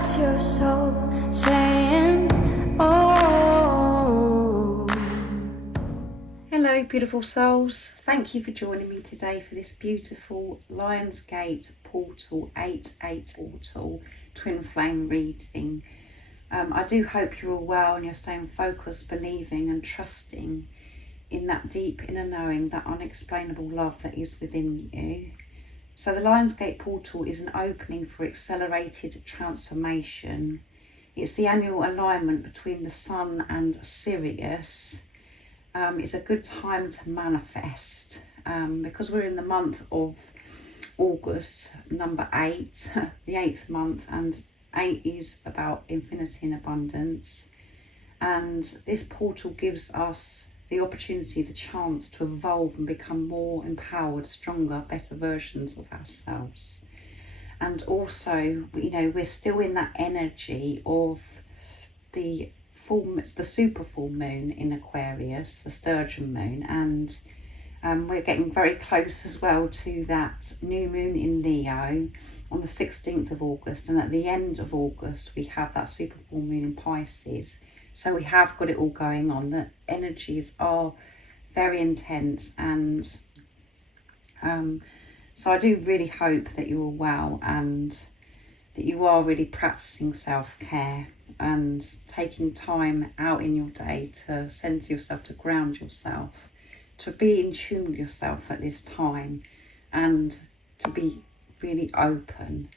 That's your soul saying, oh. Hello beautiful souls, thank you for joining me today for this beautiful Lionsgate Portal 8/8 Portal Twin Flame reading. I do hope you're all well and you're staying focused, believing and trusting in that deep inner knowing, that unexplainable love that is within you. So the Lionsgate Portal is an opening for accelerated transformation. It's the annual alignment between the Sun and Sirius. It's a good time to manifest because we're in the month of August, number 8, the 8th month, and 8 is about infinity and abundance. And this portal gives us the opportunity, the chance to evolve and become more empowered, stronger, better versions of ourselves. And also, you know, we're still in that energy of the super full moon in Aquarius, the sturgeon moon, and we're getting very close as well to that new moon in Leo on the 16th of August, and at the end of August we have that super full moon in Pisces. So we have got it all going on. The energies are very intense, and so I do really hope that you're all well and that you are really practicing self-care and taking time out in your day to center yourself, to ground yourself, to be in tune with yourself at this time, and to be really open.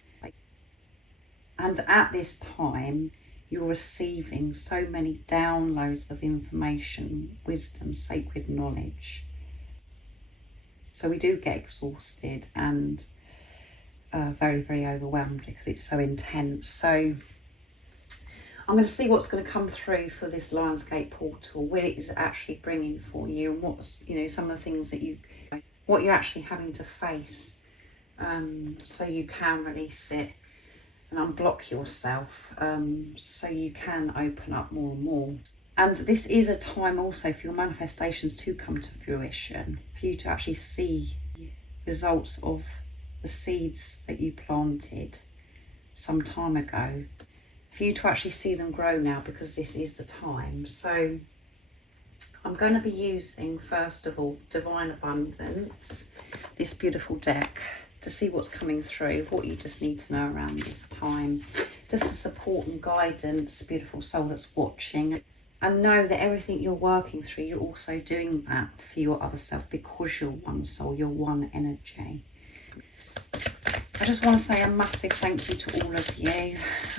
And at this time you're receiving so many downloads of information, wisdom, sacred knowledge. So we do get exhausted and very, very overwhelmed because it's so intense. So I'm going to see what's going to come through for this Lionsgate Portal, what it is actually bringing for you, and what's, you know, some of the things that what you're actually having to face, so you can release it and unblock yourself, so you can open up more and more. And this is a time also for your manifestations to come to fruition, for you to actually see results of the seeds that you planted some time ago, for you to actually see them grow now, because this is the time. So I'm going to be using, first of all, Divine Abundance, this beautiful deck, to see what's coming through, what you just need to know around this time, just the support and guidance, beautiful soul that's watching. And know that everything you're working through, you're also doing that for your other self, because you're one soul, you're one energy. I just want to say a massive thank you to all of you.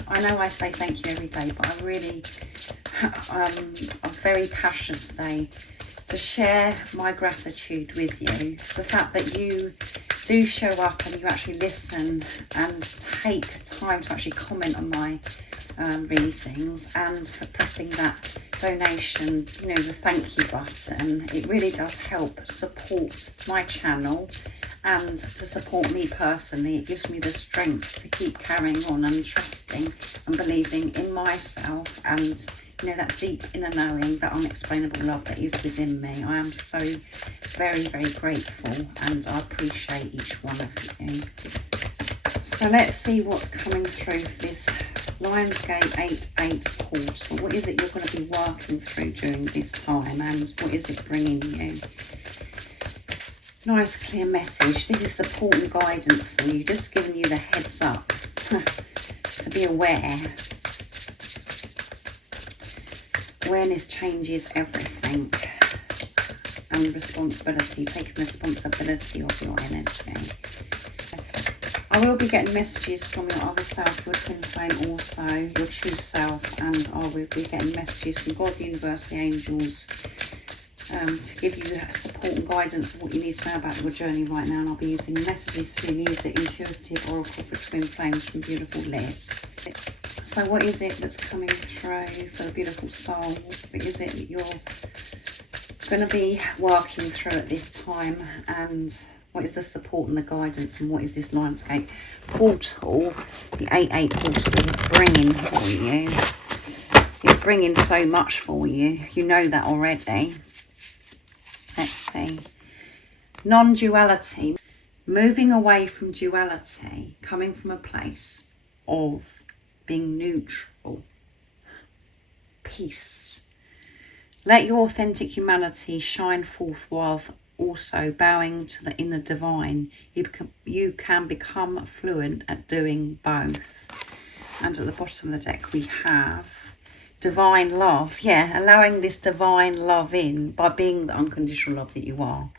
I know I say thank you every day, but I really, I'm very passionate today to share my gratitude with you. The fact that you do show up and you actually listen and take time to actually comment on my readings, and for pressing that donation, you know, the thank you button. It really does help support my channel and to support me personally. It gives me the strength to keep carrying on and trusting and believing in myself, and you know, that deep inner knowing, that unexplainable love that is within me. I am so very, very grateful, and I appreciate each one of you. So let's see what's coming through for this Lionsgate 8/8 Portal. What is it you're going to be working through during this time, and what is it bringing you? Nice clear message. This is support and guidance for you, just giving you the heads up to be aware. Awareness changes everything, and responsibility, taking responsibility of your energy. I will be getting messages from your other self, your twin flame also, your true self, and I will be getting messages from God, the universe, the angels, to give you support and guidance of what you need to know about your journey right now. And I'll be using messages through Music Intuitive Oracle for Twin Flames from beautiful Liz. So what is it that's coming through for the beautiful soul? What is it that you're going to be working through at this time, and what is the support and the guidance, and what is this Lionsgate Portal, the 8/8 Portal, bringing for you? It's bringing so much for you. You know that already. Let's see. Non-duality. Moving away from duality, coming from a place of being neutral, peace. Let your authentic humanity shine forth whilst also bowing to the inner divine. You can become fluent at doing both. And at the bottom of the deck we have divine love. Yeah, allowing this divine love in by being the unconditional love that you are.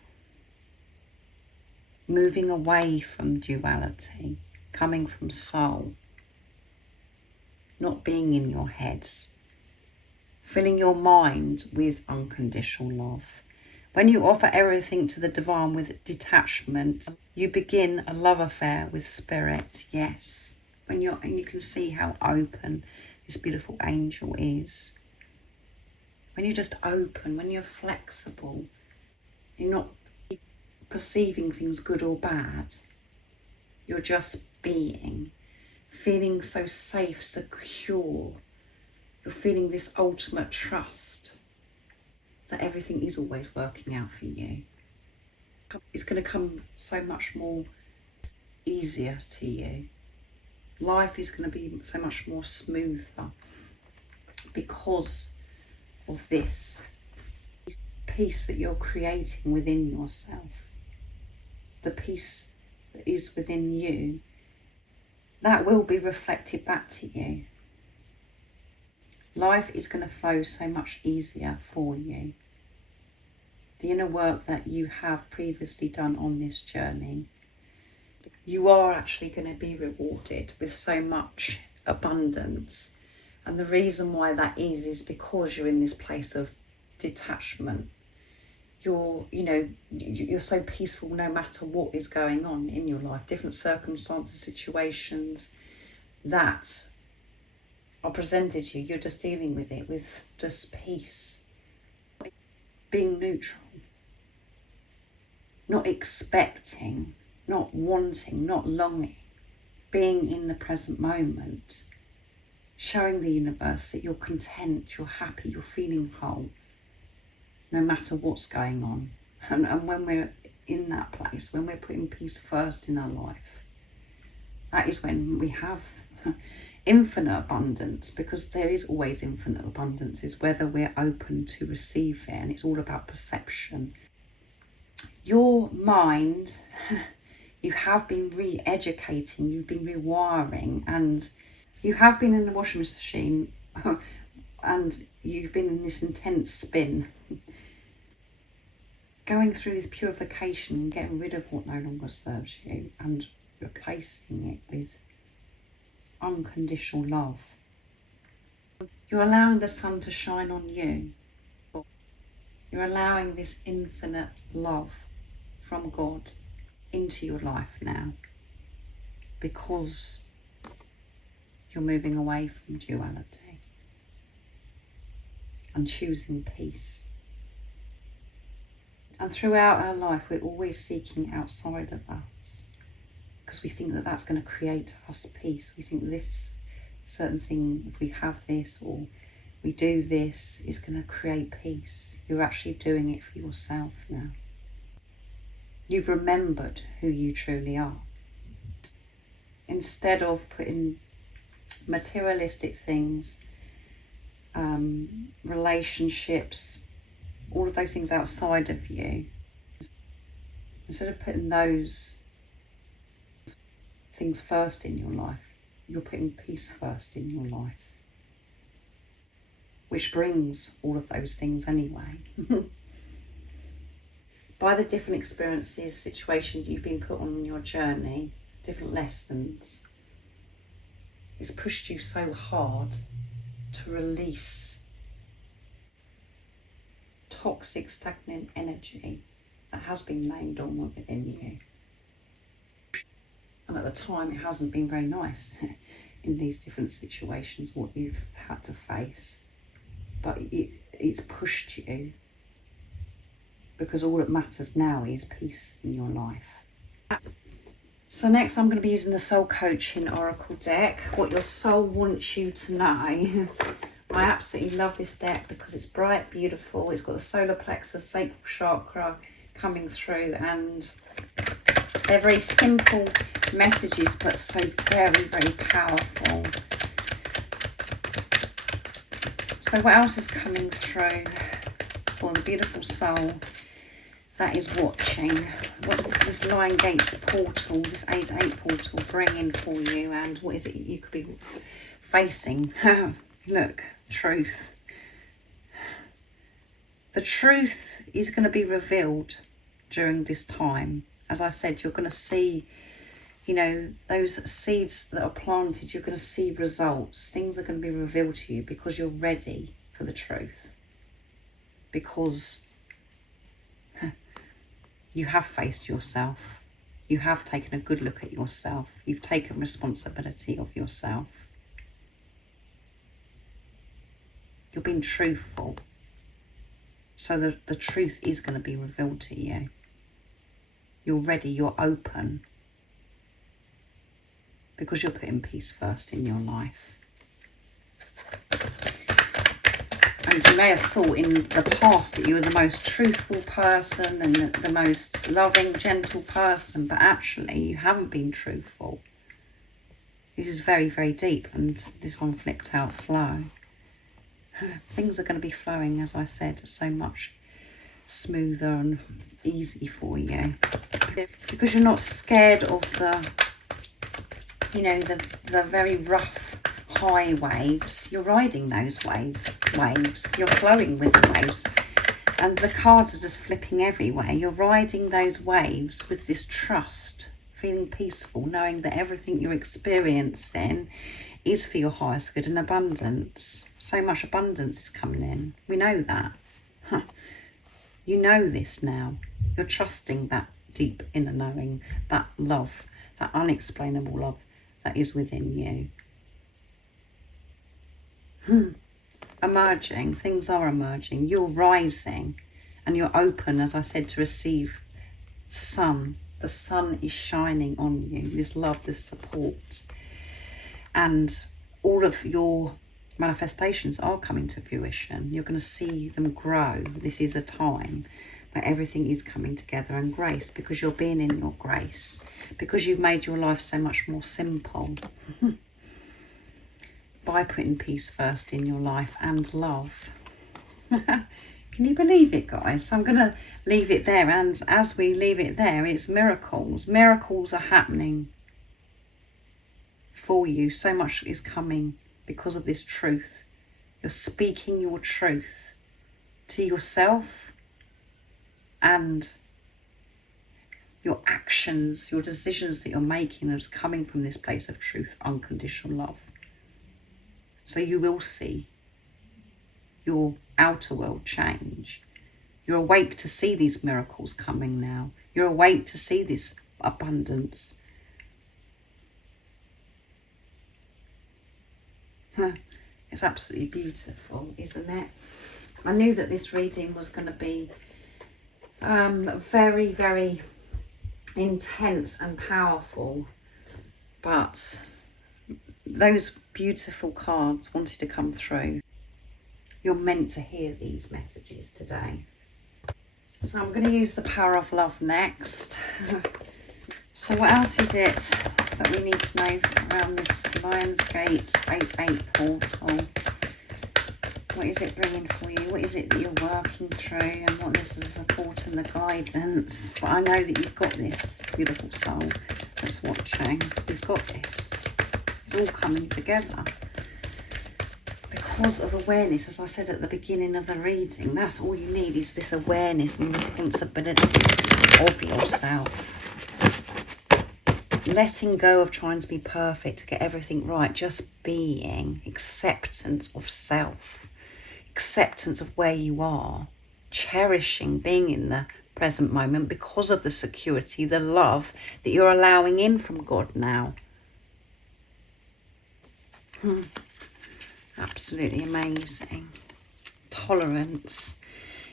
Moving away from duality, coming from soul. Not being in your heads. Filling your mind with unconditional love. When you offer everything to the divine with detachment, you begin a love affair with spirit, yes. And you can see how open this beautiful angel is. When you're just open, when you're flexible, you're not perceiving things good or bad. You're just being, feeling so safe, secure. You're feeling this ultimate trust that everything is always working out for you. It's going to come so much more easier to you. Life is going to be so much more smoother because of this peace that you're creating within yourself. The peace that is within you, that will be reflected back to you. Life is going to flow so much easier for you. The inner work that you have previously done on this journey, you are actually going to be rewarded with so much abundance. And the reason why that is because you're in this place of detachment. You're so peaceful no matter what is going on in your life, different circumstances, situations that are presented to you. You're just dealing with it with just peace. Being neutral. Not expecting, not wanting, not longing. Being in the present moment. Showing the universe that you're content, you're happy, you're feeling whole. No matter what's going on. And when we're in that place, when we're putting peace first in our life, that is when we have infinite abundance, because there is always infinite abundance. It's whether we're open to receive it, and it's all about perception. Your mind, you have been re-educating, you've been rewiring, and you have been in the washing machine and you've been in this intense spin, going through this purification and getting rid of what no longer serves you and replacing it with unconditional love. You're allowing the sun to shine on you. You're allowing this infinite love from God into your life now, because you're moving away from duality and choosing peace. And throughout our life, we're always seeking outside of us, because we think that that's going to create us peace. We think this certain thing, if we have this or we do this, is going to create peace. You're actually doing it for yourself now. You've remembered who you truly are. Instead of putting materialistic things, relationships, all of those things outside of you, instead of putting those things first in your life, you're putting peace first in your life, which brings all of those things anyway. By the different experiences, situations you've been put on your journey, different lessons, it's pushed you so hard to release toxic, stagnant energy that has been laying dormant within you. And at the time, it hasn't been very nice in these different situations, what you've had to face. But it's pushed you, because all that matters now is peace in your life. So next I'm going to be using the Soul Coaching Oracle deck, what your soul wants you to know. I absolutely love this deck because it's bright, beautiful. It's got the solar plexus, sacral chakra coming through, and they're very simple messages but so very, very powerful. So what else is coming through for the beautiful soul that is watching? What this Lion Gates portal, this 8-8 portal bringing for you, and what is it you could be facing? Look, truth. The truth is going to be revealed during this time. As I said, you're going to see, you know, those seeds that are planted, you're going to see results. Things are going to be revealed to you because you're ready for the truth. Because you have faced yourself. You have taken a good look at yourself. You've taken responsibility of yourself. You're being truthful. So the truth is going to be revealed to you. You're ready, you're open. Because you're putting peace first in your life. And you may have thought in the past that you were the most truthful person and the most loving, gentle person, but actually you haven't been truthful. This is very, very deep, and this one flipped out flow. Things are going to be flowing, as I said, so much smoother and easy for you. Because you're not scared of the, you know, the very rough high waves. You're riding those waves. You're flowing with the waves. And the cards are just flipping everywhere. You're riding those waves with this trust, feeling peaceful, knowing that everything you're experiencing is for your highest good and abundance. So much abundance is coming in. We know that. You know this now. You're trusting that deep inner knowing, that love, that unexplainable love that is within you. Emerging, things are emerging. You're rising and you're open, as I said, to receive sun. The sun is shining on you, this love, this support. And all of your manifestations are coming to fruition. You're going to see them grow. This is a time where everything is coming together in grace, because you're being in your grace, because you've made your life so much more simple by putting peace first in your life and love. Can you believe it, guys? So I'm going to leave it there, and as we leave it there, it's miracles. Miracles are happening for you. So much is coming because of this truth. You're speaking your truth to yourself, and your actions, your decisions that you're making are coming from this place of truth, unconditional love. So you will see your outer world change. You're awake to see these miracles coming now. You're awake to see this abundance. It's absolutely beautiful, isn't it? I knew that this reading was going to be very, very intense and powerful, but those beautiful cards wanted to come through. You're meant to hear these messages today. So I'm going to use the power of love next. So what else is it that we need to know around this Lion's Gate 8-8 portal? What is it bringing for you? What is it that you're working through, and what is the support and the guidance? But I know that you've got this, beautiful soul that's watching. You've got this. It's all coming together because of awareness. As I said at the beginning of the reading, that's all you need, is this awareness and responsibility of yourself. Letting go of trying to be perfect, to get everything right, just being, acceptance of self, acceptance of where you are, cherishing being in the present moment because of the security, the love that you're allowing in from God now. Absolutely amazing. Tolerance.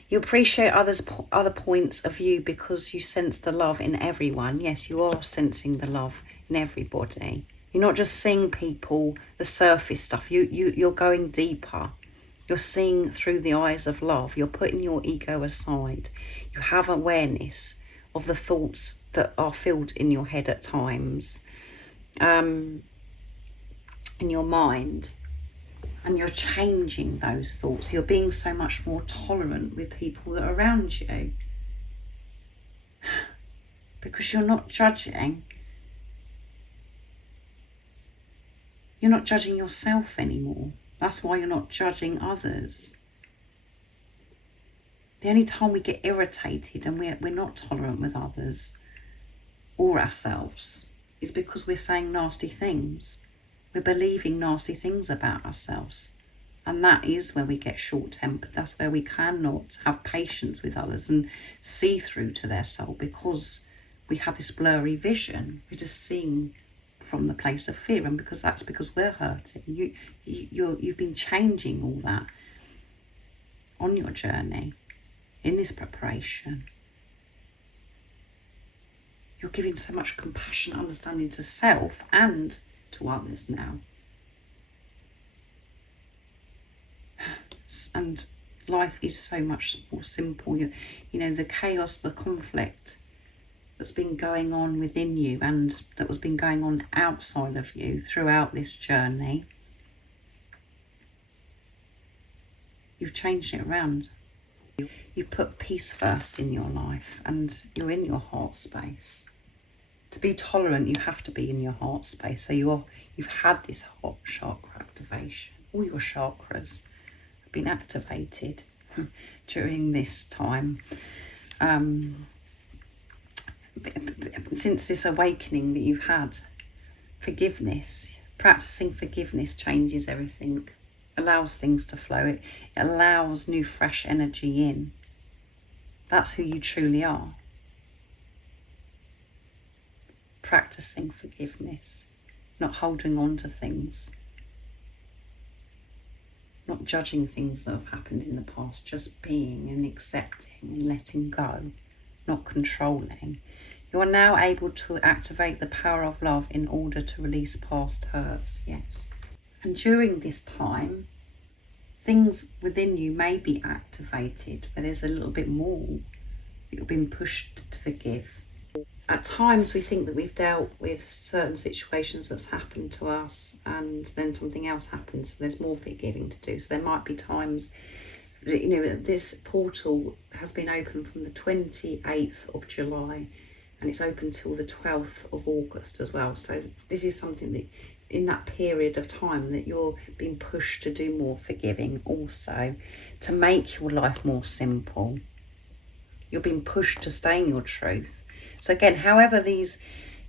You appreciate other points of view because you sense the love in everyone. Yes, you are sensing the love in everybody. You're not just seeing people, the surface stuff. You're going deeper. You're seeing through the eyes of love. You're putting your ego aside. You have awareness of the thoughts that are filled in your head at times, in your mind. And you're changing those thoughts. You're being so much more tolerant with people that are around you. Because you're not judging. You're not judging yourself anymore. That's why you're not judging others. The only time we get irritated and we're not tolerant with others or ourselves is because we're saying nasty things. We're believing nasty things about ourselves. And that is where we get short-tempered. That's where we cannot have patience with others and see through to their soul, because we have this blurry vision. We're just seeing from the place of fear, and because we're hurting. You've been changing all that on your journey in this preparation. You're giving so much compassion, understanding to self and to others now. And life is so much more simple. You know, the chaos, the conflict that's been going on within you and that was been going on outside of you throughout this journey, you've changed it around. You put peace first in your life, and you're in your heart space. To be tolerant, you have to be in your heart space. So you've had this heart chakra activation. All your chakras have been activated during this time. Since this awakening that you've had, forgiveness, practicing forgiveness changes everything, allows things to flow. It allows new, fresh energy in. That's who you truly are. Practicing forgiveness, not holding on to things, not judging things that have happened in the past, just being and accepting and letting go, not controlling. You are now able to activate the power of love in order to release past hurts, yes. And during this time, things within you may be activated, where there's a little bit more that you've been pushed to forgive. At times we think that we've dealt with certain situations that's happened to us, and then something else happens, so there's more forgiving to do. So there might be times, you know, this portal has been open from the 28th of July and it's open till the 12th of August as well. So this is something that in that period of time that you're being pushed to do more forgiving, also to make your life more simple. You're being pushed to stay in your truth. So again, however these,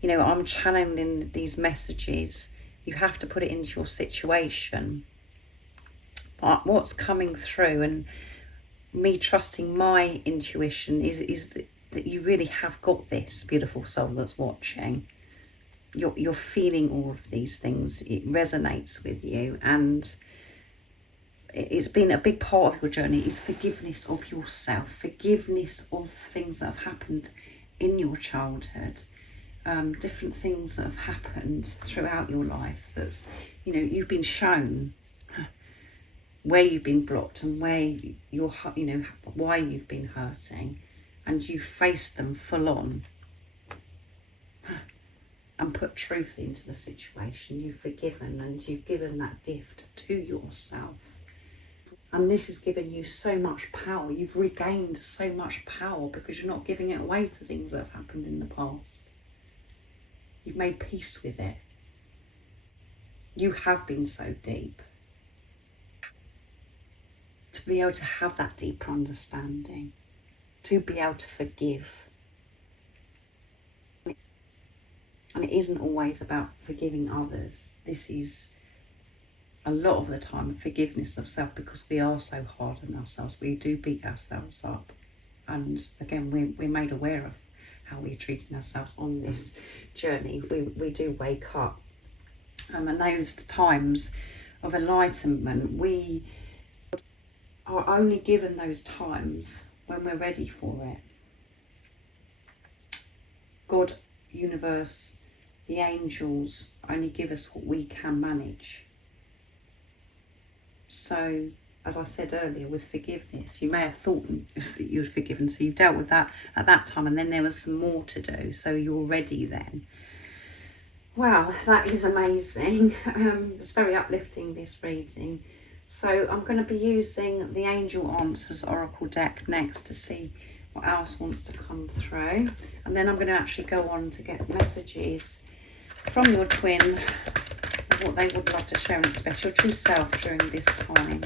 you know, I'm channeling these messages, you have to put it into your situation. But what's coming through, and me trusting my intuition, is that you really have got this, beautiful soul that's watching. You're feeling all of these things. It resonates with you, and it's been a big part of your journey is forgiveness of yourself, forgiveness of things that have happened in your childhood, different things that have happened throughout your life. That's, you know, you've been shown where you've been blocked and where you're, you know, why you've been hurting, and you faced them full on and put truth into the situation. You've forgiven and you've given that gift to yourself. And this has given you so much power. You've regained so much power because you're not giving it away to things that have happened in the past. You've made peace with it. You have been so deep. To be able to have that deeper understanding, to be able to forgive. And it isn't always about forgiving others. This is a lot of the time forgiveness of self, because we are so hard on ourselves. We do beat ourselves up. And again, we're made aware of how we're treating ourselves on this journey. We do wake up. And those times of enlightenment, we are only given those times when we're ready for it. God, universe, the angels only give us what we can manage. So, as I said earlier, with forgiveness, you may have thought that you were forgiven, so you've dealt with that at that time, and then there was some more to do, so you're ready then. Wow, that is amazing. It's very uplifting, this reading. So I'm going to be using the Angel Answers Oracle deck next to see what else wants to come through. And then I'm going to actually go on to get messages from your twin of what they would love to share and express, your true self during this time.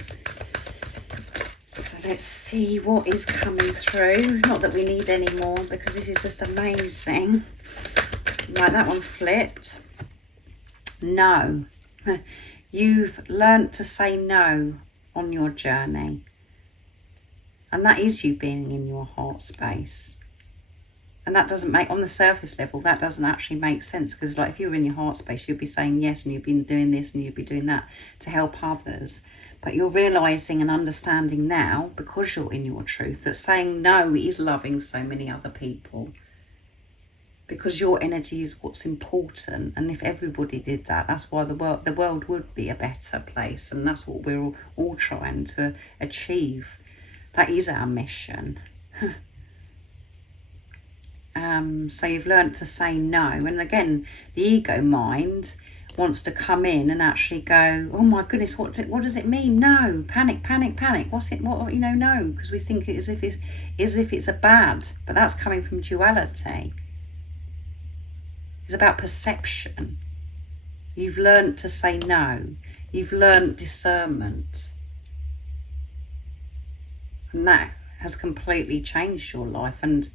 So let's see what is coming through. Not that we need any more, because this is just amazing. Right, that one flipped. No. You've learnt to say no on your journey. And that is you being in your heart space. And that doesn't make, on the surface level, that doesn't actually make sense. Because like if you were in your heart space, you'd be saying yes and you'd be doing this and you'd be doing that to help others. But you're realising and understanding now, because you're in your truth, that saying no is loving so many other people. Because your energy is what's important. And if everybody did that, that's why the world would be a better place. And that's what we're all trying to achieve. That is our mission. So you've learnt to say no. And again, the ego mind wants to come in and actually go, oh my goodness, what does it mean? No, panic. What's it? What, you know, no, because we think it as if it's a bad, but that's coming from duality. It's about perception. You've learnt to say no. You've learnt discernment. And that has completely changed your life and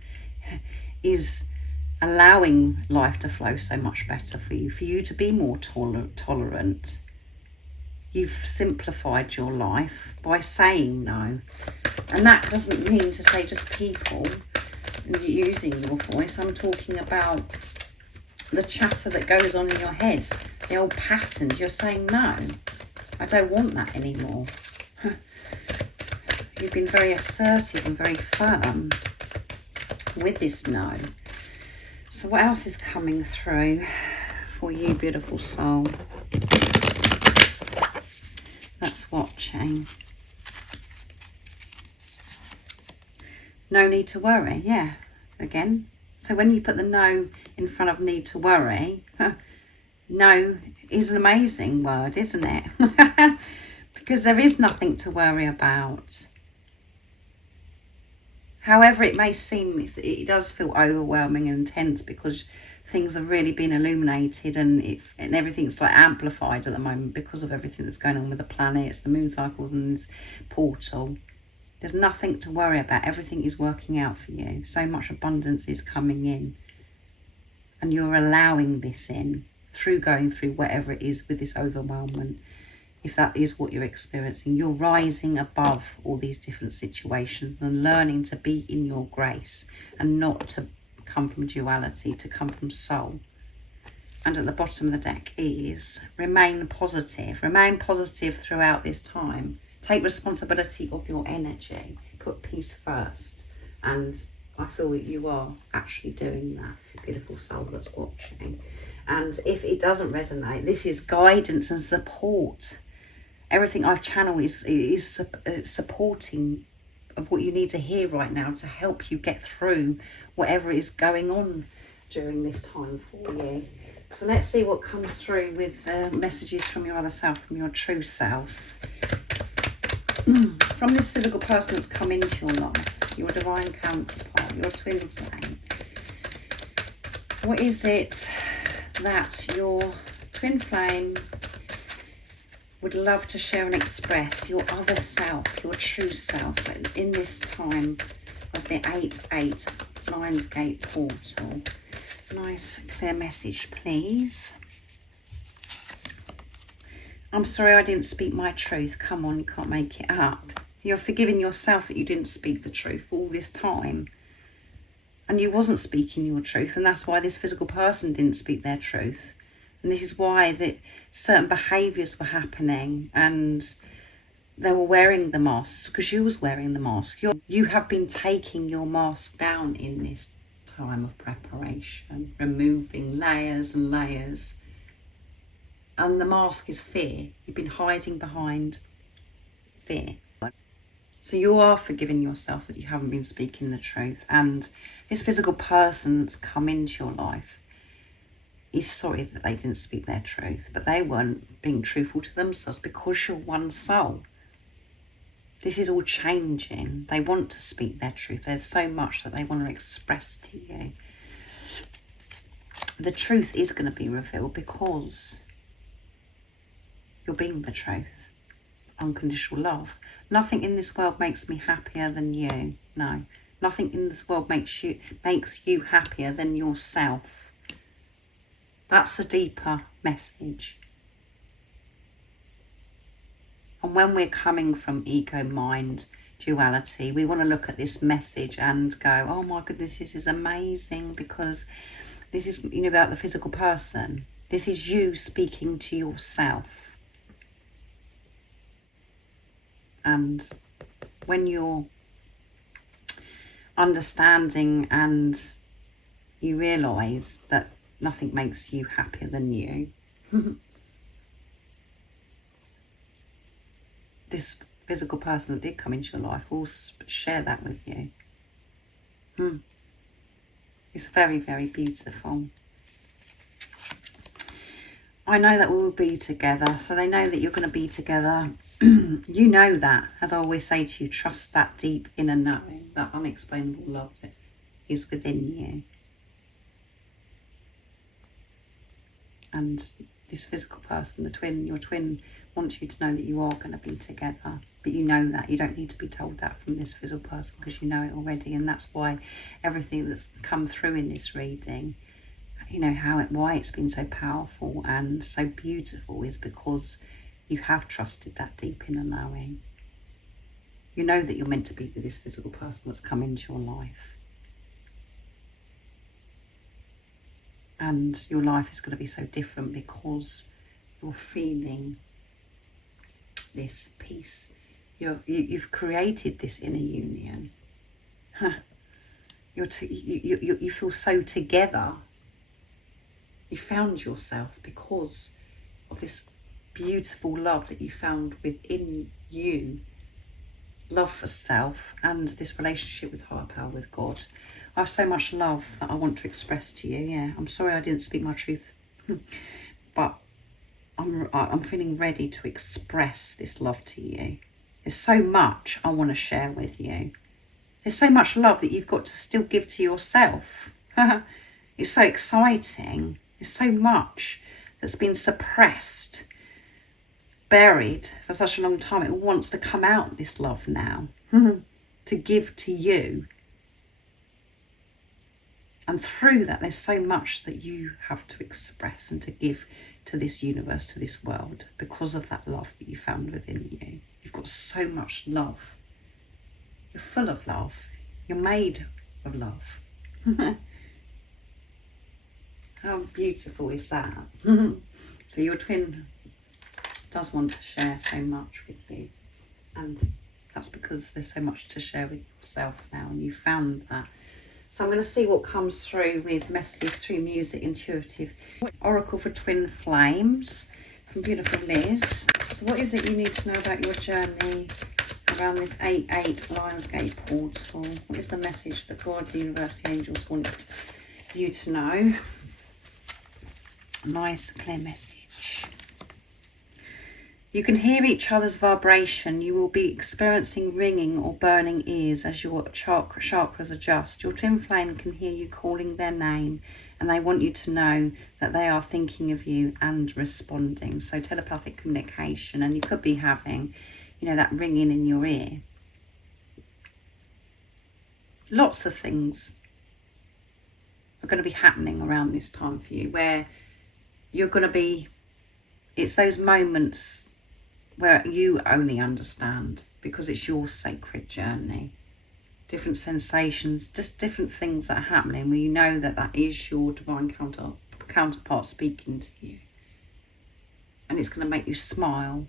is allowing life to flow so much better for you to be more tolerant. You've simplified your life by saying no. And that doesn't mean to say just people and using your voice. I'm talking about the chatter that goes on in your head, the old patterns. You're saying, no, I don't want that anymore. You've been very assertive and very firm with this no. So what else is coming through for you, beautiful soul, that's watching? No need to worry. Yeah, again. So when you put the no in front of need to worry, no is an amazing word, isn't it? Because there is nothing to worry about. However it may seem, it does feel overwhelming and intense because things have really been illuminated and everything's like amplified at the moment because of everything that's going on with the planets, the moon cycles and this portal. There's nothing to worry about. Everything is working out for you. So much abundance is coming in. And you're allowing this in through going through whatever it is with this overwhelmment. If that is what you're experiencing, you're rising above all these different situations and learning to be in your grace and not to come from duality, to come from soul. And at the bottom of the deck is remain positive. Remain positive throughout this time. Take responsibility of your energy. Put peace first. And I feel that you are actually doing that, beautiful soul that's watching. And if it doesn't resonate, this is guidance and support. Everything I've channeled is supporting of what you need to hear right now to help you get through whatever is going on during this time for you. So let's see what comes through with the messages from your other self, from your true self. From this physical person that's come into your life, your divine counterpart, your twin flame. What is it that your twin flame would love to share and express, your other self, your true self, in this time of the 8/8 Lionsgate portal? Nice clear message, please. I'm sorry I didn't speak my truth. Come on, you can't make it up. You're forgiving yourself that you didn't speak the truth all this time. And you wasn't speaking your truth, and that's why this physical person didn't speak their truth. And this is why certain behaviours were happening and they were wearing the masks, because you was wearing the mask. You have been taking your mask down in this time of preparation, removing layers and layers. And the mask is fear. You've been hiding behind fear. So you are forgiving yourself that you haven't been speaking the truth. And this physical person that's come into your life is sorry that they didn't speak their truth, but they weren't being truthful to themselves, because you're one soul. This is all changing. They want to speak their truth. There's so much that they want to express to you. The truth is going to be revealed because you're being the truth. Unconditional love. Nothing in this world makes me happier than you. No. Nothing in this world makes you happier than yourself. That's the deeper message. And when we're coming from ego, mind, duality, we want to look at this message and go, oh my goodness, this is amazing, because this is, you know, about the physical person. This is you speaking to yourself. And when you're understanding and you realise that nothing makes you happier than you, this physical person that did come into your life will share that with you. It's very, very beautiful. I know that we will be together, so they know that you're going to be together. You know that, as I always say to you, trust that deep inner knowing, that unexplainable love that is within you. And this physical person, the twin, your twin, wants you to know that you are going to be together. But you know that. You don't need to be told that from this physical person, because you know it already. And that's why everything that's come through in this reading, you know, why it's been so powerful and so beautiful, is because you have trusted that deep inner knowing. You know that you're meant to be with this physical person that's come into your life. And your life is going to be so different because you're feeling this peace. You've created this inner union. You feel so together. You found yourself because of this beautiful love that you found within you. Love for self and this relationship with higher power, with God. I have so much love that I want to express to you. Yeah, I'm sorry I didn't speak my truth, but I'm feeling ready to express this love to you. There's so much I want to share with you. There's so much love that you've got to still give to yourself. It's so exciting. There's so much that's been suppressed, buried for such a long time. It wants to come out, this love now, to give to you. And through that, there's so much that you have to express and to give to this universe, to this world, because of that love that you found within you. You've got so much love. You're full of love. You're made of love. How beautiful is that? So your twin does want to share so much with you. And that's because there's so much to share with yourself now, and you found that. So I'm going to see what comes through with messages through music, intuitive. Oracle for Twin Flames from beautiful Liz. So what is it you need to know about your journey around this 8/8 Lionsgate portal? What is the message that God, the universe, the angels want you to know? Nice, clear message. You can hear each other's vibration. You will be experiencing ringing or burning ears as your chakras adjust. Your twin flame can hear you calling their name, and they want you to know that they are thinking of you and responding. So telepathic communication, and you could be having, you know, that ringing in your ear. Lots of things are going to be happening around this time for you, where you're going to be, it's those moments where you only understand because it's your sacred journey. Different sensations, just different things that are happening where you know that that is your divine counterpart speaking to you. And it's going to make you smile.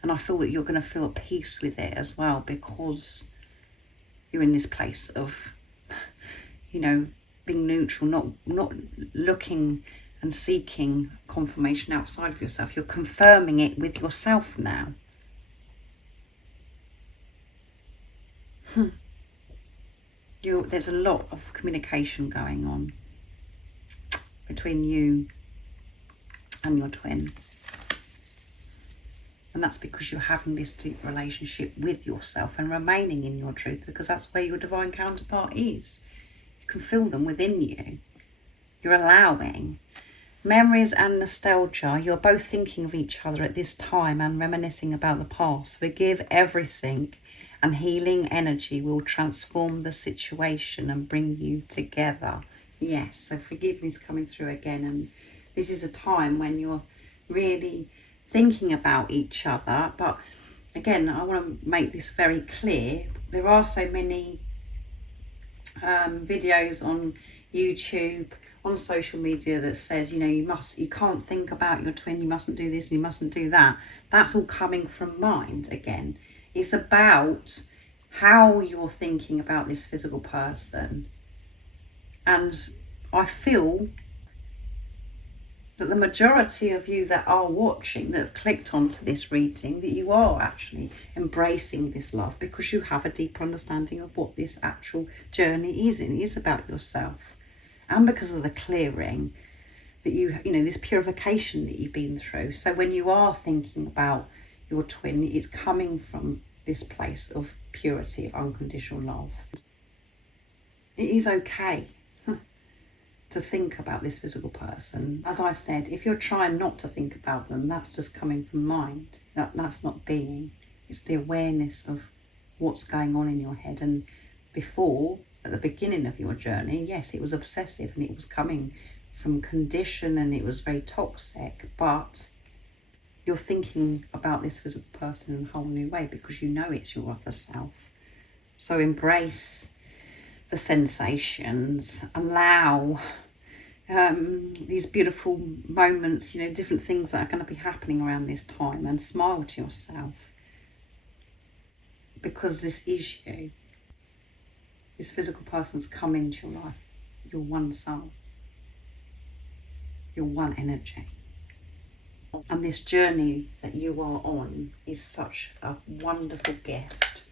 And I feel that you're going to feel at peace with it as well, because you're in this place of, you know, being neutral, not looking and seeking confirmation outside of yourself. You're confirming it with yourself now. There's a lot of communication going on between you and your twin. And that's because you're having this deep relationship with yourself and remaining in your truth, because that's where your divine counterpart is. You can feel them within you. You're allowing. Memories and nostalgia, you're both thinking of each other at this time and reminiscing about the past. Forgive everything, and healing energy will transform the situation and bring you together. Yes, so forgiveness coming through again, and this is a time when you're really thinking about each other. But again, I want to make this very clear. There are so many videos on YouTube, on social media, that says, you know, you can't think about your twin, you mustn't do this, you mustn't do that. That's all coming from mind again. It's about how you're thinking about this physical person. And I feel that the majority of you that are watching, that have clicked onto this reading, that you are actually embracing this love, because you have a deeper understanding of what this actual journey is. And it is about yourself. And because of the clearing that you know, this purification that you've been through. So when you are thinking about your twin, it's coming from this place of purity, of unconditional love. It is okay to think about this physical person. As I said, if you're trying not to think about them, that's just coming from mind. That's not being. It's the awareness of what's going on in your head. And before, at the beginning of your journey, yes, it was obsessive and it was coming from condition and it was very toxic, but you're thinking about this physical person in a whole new way because you know it's your other self. So embrace the sensations, allow these beautiful moments, you know, different things that are going to be happening around this time, and smile to yourself, because this is you. This physical person's come into your life. You're one soul. You're one energy. And this journey that you are on is such a wonderful gift.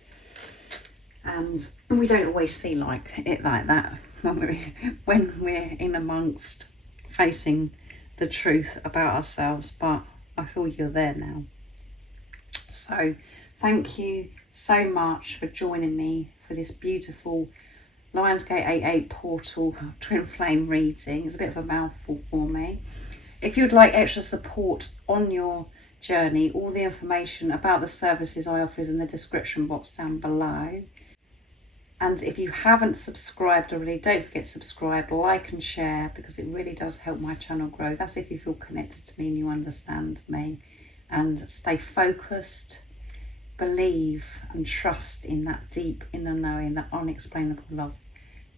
And we don't always see it like that when we're in amongst facing the truth about ourselves. But I feel you're there now. So thank you so much for joining me for this beautiful Lionsgate 88 portal twin flame reading. It's a bit of a mouthful for me. If you'd like extra support on your journey, all the information about the services I offer is in the description box down below. And if you haven't subscribed already, don't forget to subscribe, like and share, because it really does help my channel grow. That's if you feel connected to me and you understand me. And stay focused, believe and trust in that deep inner knowing, that unexplainable love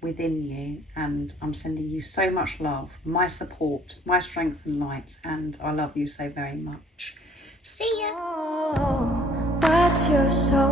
within you. And I'm sending you so much love, my support, my strength and light, and I love you so very much. See ya. Oh, what's your soul